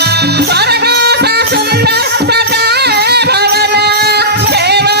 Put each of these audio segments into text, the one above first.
स्वर्गाचा सुंदर सदा भवन सेवा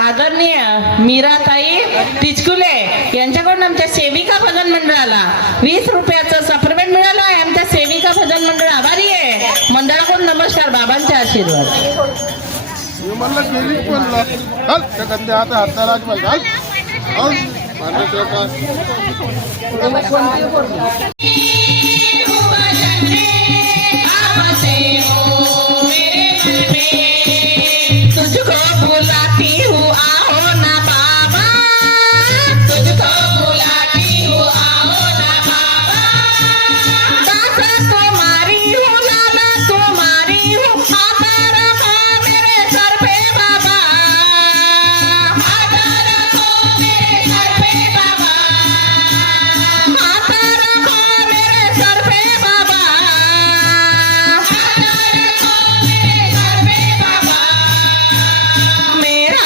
आदरणीय मीराताई तिचकुले यांच्याकडून आमच्या सेविका भजन मंडळाला 20 रुपयाचं सप्लिमेंट मिळालं आहे. आमच्या सेविका भजन मंडळ आभारी आहे. मंडळाकडून नमस्कार, बाबांचे आशीर्वाद. तुझको बुलाती हूँ आओ ना बाबा, तुझको बुलाती हूँ आओ ना बाबा, दासा तुम्हारी हूँ लाला तुम्हारी हूँ, आता रखो मेरे सर पे बाबा, आता रखो मेरे सर पे बाबा, आता रखो मेरे सर पे बाबा, आता रखो मेरे सर पे बाबा। मेरा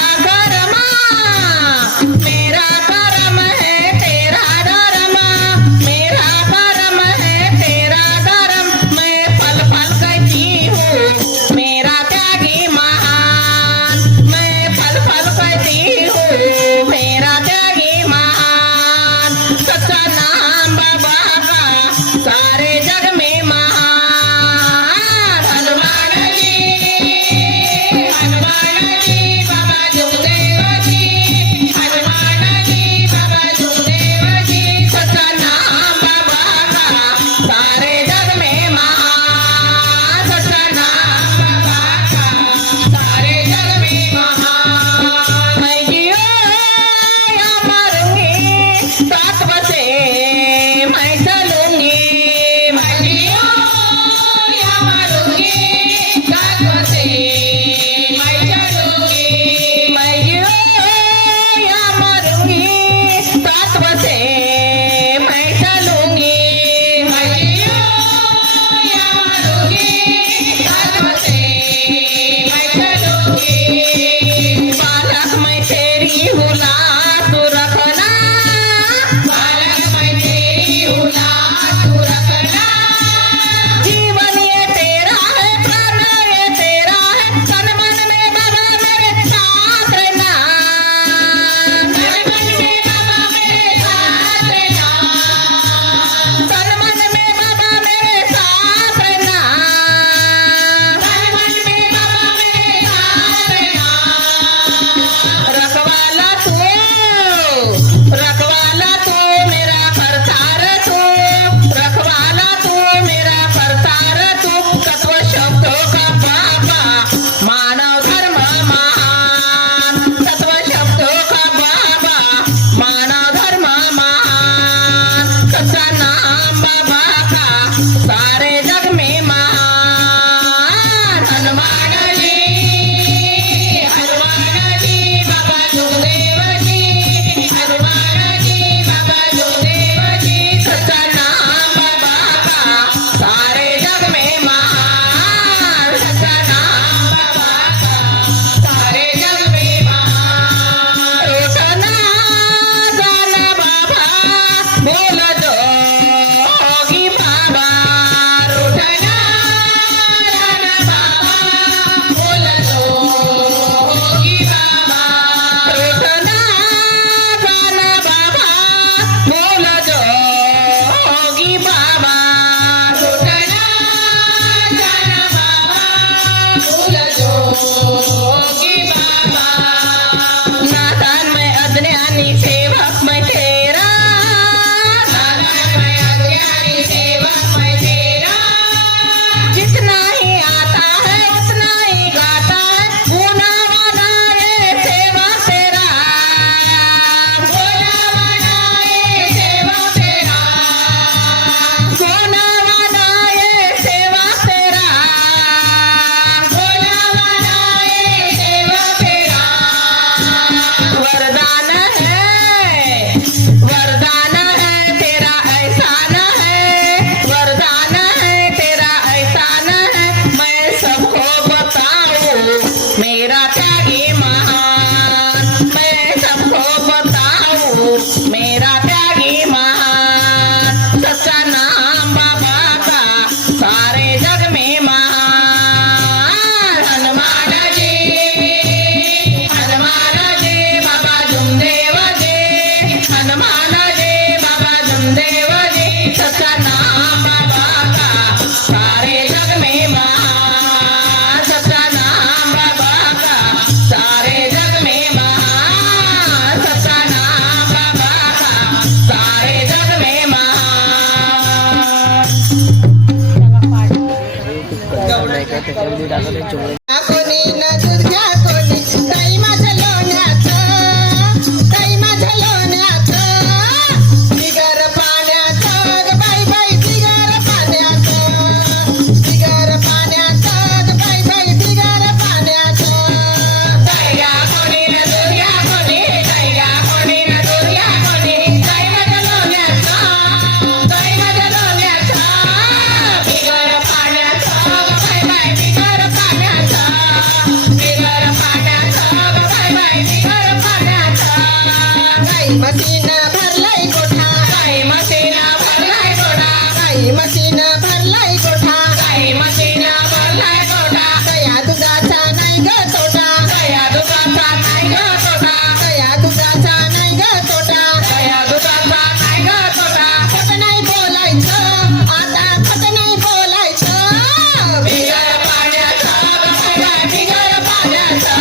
कर्म है तेरा धर्म, मेरा कर्म है तेरा धर्म, मैं पल पल कहती हूँ मेरा त्यागी महान, मैं पल पल कहती हूँ मेरा त्यागी महान, सच्चा नाम बाबा का सारे जग में महान। हनुमान जी बाबा जुगदेव जी, हनुमान जी बाबा जुगदेव जी, सच्चा नाम बाबा का सारे जग में महान, सच्चा नाम बाबा का सारे जग में महान। मैं जियो या मरूंगी सात बसे मैं चलूंगी, मैं जियो या मरूंगी सात बसे मैं चलूंगी, मैं जियो या मरूंगी सात बसे मैं चलूंगी, मैं जियो या मरूंगी सात बसे मैं चलूंगी। बालक मैं तेरी हूँ लाज तू रखना, बालक मैं तेरी हूँ लाज तू रखना, जीवन ये तेरा है प्राण ये तेरा है, तन मन में बाबा मेरे साथ रहना, तन मन में बाबा मेरे साथ रहना, तन मन में बाबा मेरे साथ रहना, तन मन में बाबा मेरे साथ रहना। रखवाला तू मेरा करतार तू, रखवाला तू मेरा करतार तू, तत्व शब्दों का बाबा मानव धर्म महान, तत्व शब्दों का बाबा मानव धर्म महान, सच्चा नाम बाबा का सारे जग में महान। हनुमान जी बाबा जुगदेव जी, हनुमान जी बाबा जुगदेव जी, सच्चा नाम बाबा का सारे जग में महान, सच्चा नाम बाबा का सारे जग में महान। रोटना गाना बाबा बोल दो होगी बाबा, रोटना गाना बाबा बोल दो होगी बाबा, रोटना गाना बाबा बोल दो होगी बाबा, रोटना गाना बाबा बोल दो होगी बाबा। नादान मैं अज्ञानी सेवक मैं तेरा, नादान मैं अज्ञानी सेवक मैं तेरा, जितना ही आता है उतना ही गाता है, गुना वाला ये सेवा तेरा, गुना वाला ये सेवा कोणी न दूध घ्या कोणी ताई माझ्या लोण्याचं ताई माझ्या लोण्याचं बिगर पाण्याचं ग बाई बाई बिगर पाण्याचं बिगर पाण्याचं ग बाई बाई बिगर पाण्याचं ताई घ्या कोणी न दूध घ्या कोणी ताई घ्या कोणी न दूध घ्या कोणी ताई माझ्या लोण्याचं ताई माझ्या लोण्याचं बिगर पाण्याचं ग बाई बाई बिगर पाण्याचं बिगर पाण्याचं ग बाई बाई बिगर पाण्याचं गाई म्हशीन भरलाय गोठा गाई म्हशीन भरलाय गोठा गाई म्हशीन भरलाय गोठा गाई म्हशीन भरलाय गोठा गया दुधाचा नाही ग तोटा गया दुधाचा नाही ग तोटा गया दुधाचा नाही ग तोटा गया दुधाचा नाही ग तोटा खोट नाही बोलायचं आता खोट नाही बोलायचं बिगर पाण्याचं ग बाय बाय बिगर पाण्याचं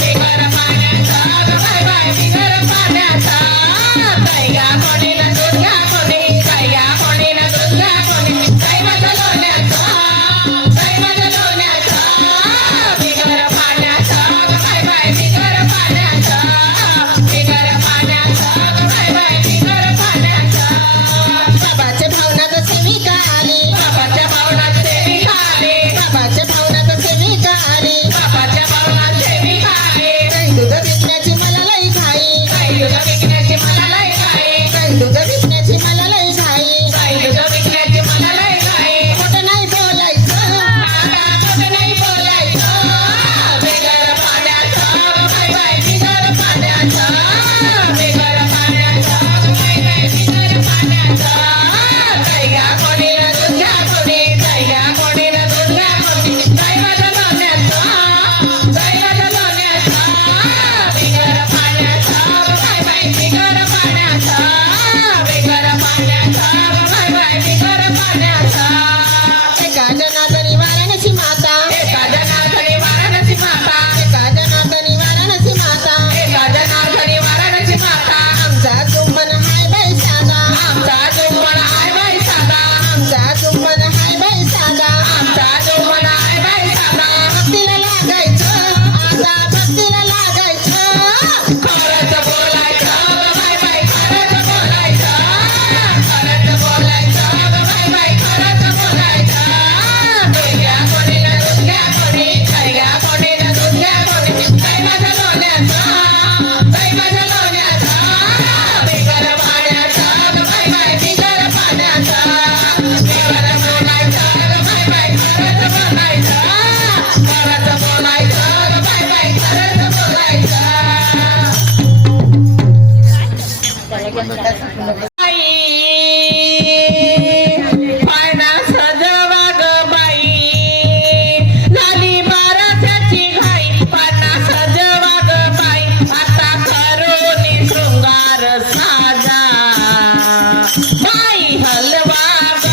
बिगर पाण्याचं ग बाय बाय बिगर पाण्याचं ताई घ्या कोणी न दूध घ्या कोणी ताई घ्या कोणी न दूध घ्या कोणी ताई माझ्या लोण्याचं ताई माझ्या लोण्याचं बिगर पाण्याचं ग बाय बाय बिगर पाण्याचं बिगर पाण्याचं ग बाय बाय बिगर पाण्याचं बाबाच्या भावनात सेविका आली बाबाच्या भावनात सेविका आली बाबाच्या भावनात सेविका आली बाबाच्या भावनात सेविका आली काही दूध विकण्याची मला लई घाई काही दूध विकण्याची मला लई घाई काही दूध विकण्याची मला लई घाई काही दूध विकण्याची मला लई घाई खोटं नाही बोलायचं आता खोटं नाही बोलायचं बिगर पाण्याचं ग बाई बाई बिगर पाण्याचं बिगर पाण्याचं ग बाई बाई बिगर पाण्याचं ताई घ्या कोणी न दूध घ्या कोणी ताई घ्या कोणी न दूध घ्या कोणी ताई माझ्या लोण्याचं ताई माझ्या लोण्याचं बिगर पाण्याचं ग बाई बाई बिगर पाण्याचं बिगर पाण्याचं ग बाई बाई बिगर पाण्याचं एका जनार्दनी वाराणसी माता एका जनार्दनी वाराणसी माता एका जनार्दनी वाराणसी माता एका जनार्दनी वाराणसी माता आमचा जुम्मन हाय बाई साधा आमचा जुम्मन हाय बाई साधा आमचा जुम्मन हाय बाई साधा आमचा जुम्मन हाय बाई साधा भक्तीला लागायचं आता भक्तीला लागायचं खरंच बोलायचं ग बाई बाई खरंच बोलायचं खरंच बोलायचं ग बाई बाई खरंच बोलायचं ताई घ्या कोणी न दूध घ्या कोणी ताई घ्या कोणी न दूध घ्या कोणी ताई माझ्या लोण्याचं ताई माझ्या लोण्याचं बिगर पाण्याचं ग बाई बाई बिगर पाण्याचं बिगर बोलायचं ग बाई बाई खरंच बोलायचं खरंच बोलायचं ग बाई बाई खरंच बोलायचं पाळणा सजवा ग बाई झाली बाराच्याची घाई पाळणा सजवा ग बाई आता करोनी शृंगार साजा बाई हलवा ग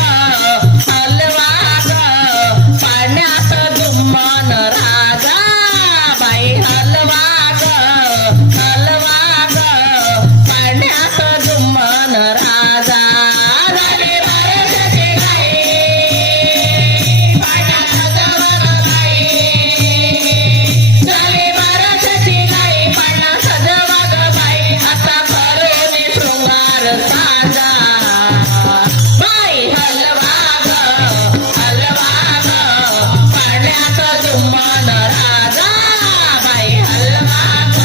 पाळण्यात जुम्मन राजा बाई हलवा ग पाळण्यात जुम्मन राजा झाली बाराच्याची घाई पाळणा सजवा ग बाई झाली बाराच्याची घाई पाळणा सजवा ग बाई आता करोनी शृंगार साजा बाई हलवा ग पाळण्यात जुम्मन राजा बाई हलवा ग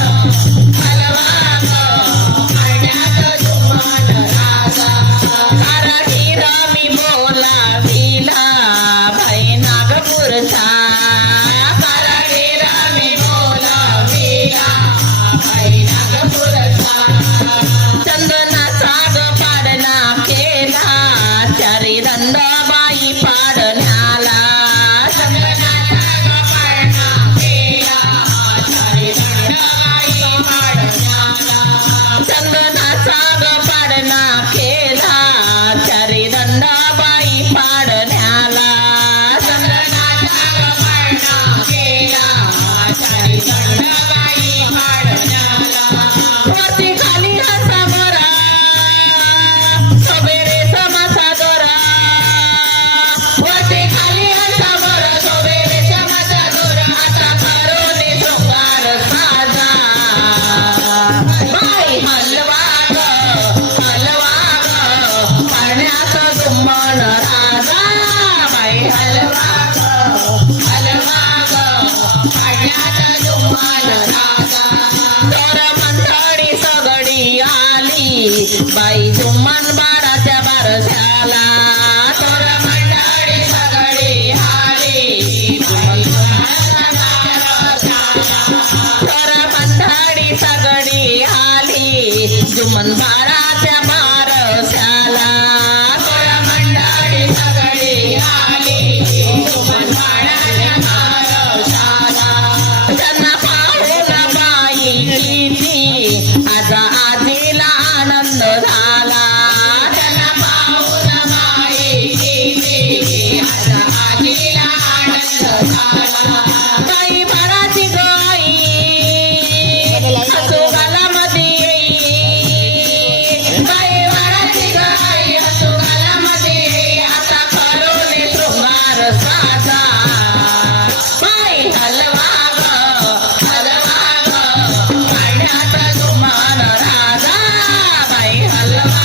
पाळण्यात जुम्मन राजा कारागीर मी बोलाविला बाई नागपूरचा कारागीर मी बोलाविला बाई नागपूरचा चंदनाचा ग पाडला जुम्मन बाराच्या बारशाला तर मंडळी सगळी आली जुम्मन तर मंडळी सगळी आली जुम्मन बाराच्या बारशाला तर मंडळी सगळी आली जुम्मन बाराच्या बारशाला त्यांना पाहून बाई किती आज आजीला आनंद झाला त्यांना पाहून बाई किती आज आजीला आनंद झाला बाई भराची गाई हसू गालामध्ये येई बाई भराची गाई हसू गालामध्ये येई आता करून शृंगार साजा बाई हलवा पाण्याचा जुमान राजा बाई हलवा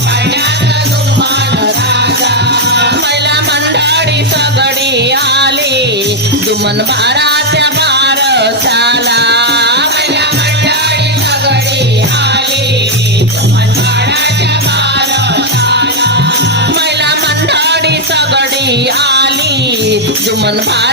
पाण्याचा जुमान राजा महिला मंडळी सगळी आली जुमन बाराच्या बारसाला महिला मंडळी सगळी आली जुमन बाराच्या बारसाला महिला मंडळी सगळी आली जुमन बारा